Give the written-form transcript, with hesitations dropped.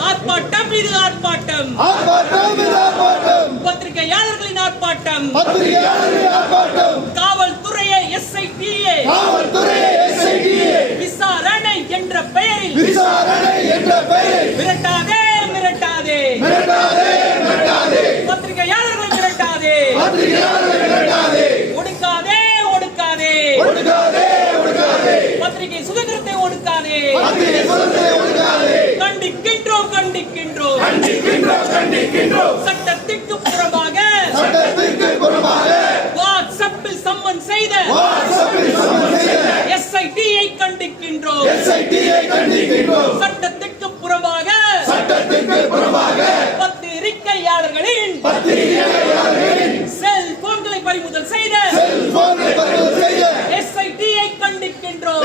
ஆர்ப்பாட்டம் இது ஆர்ப்பாட்டம் பத்திரிகையாளர்களின் ஆர்ப்பாட்டம் காவல்துறையை SITA விசாரணை என்ற பெயரில் மிரட்டாதே மிரட்டாதே பத்திரிகையாளர்களை மிரட்டாதே ஒடுக்காதே ஒடுக்காதே பத்திரிகை சுதந்திரத்தை ஒடுக்காதே கண்டிக்கின்றோம் கண்டிக்கின்றோம் சட்டத்திற்கு புறமாக வாட்ஸ்அப்பில் சம்மன் செய்த SITA கண்டிக்கின்றோம் சட்டத்திற்கு புறமாக பத்திரிகையாளர்களின் செல்போன்களை பறிமுதல் செய்த SITA கண்டிக்கின்றோம்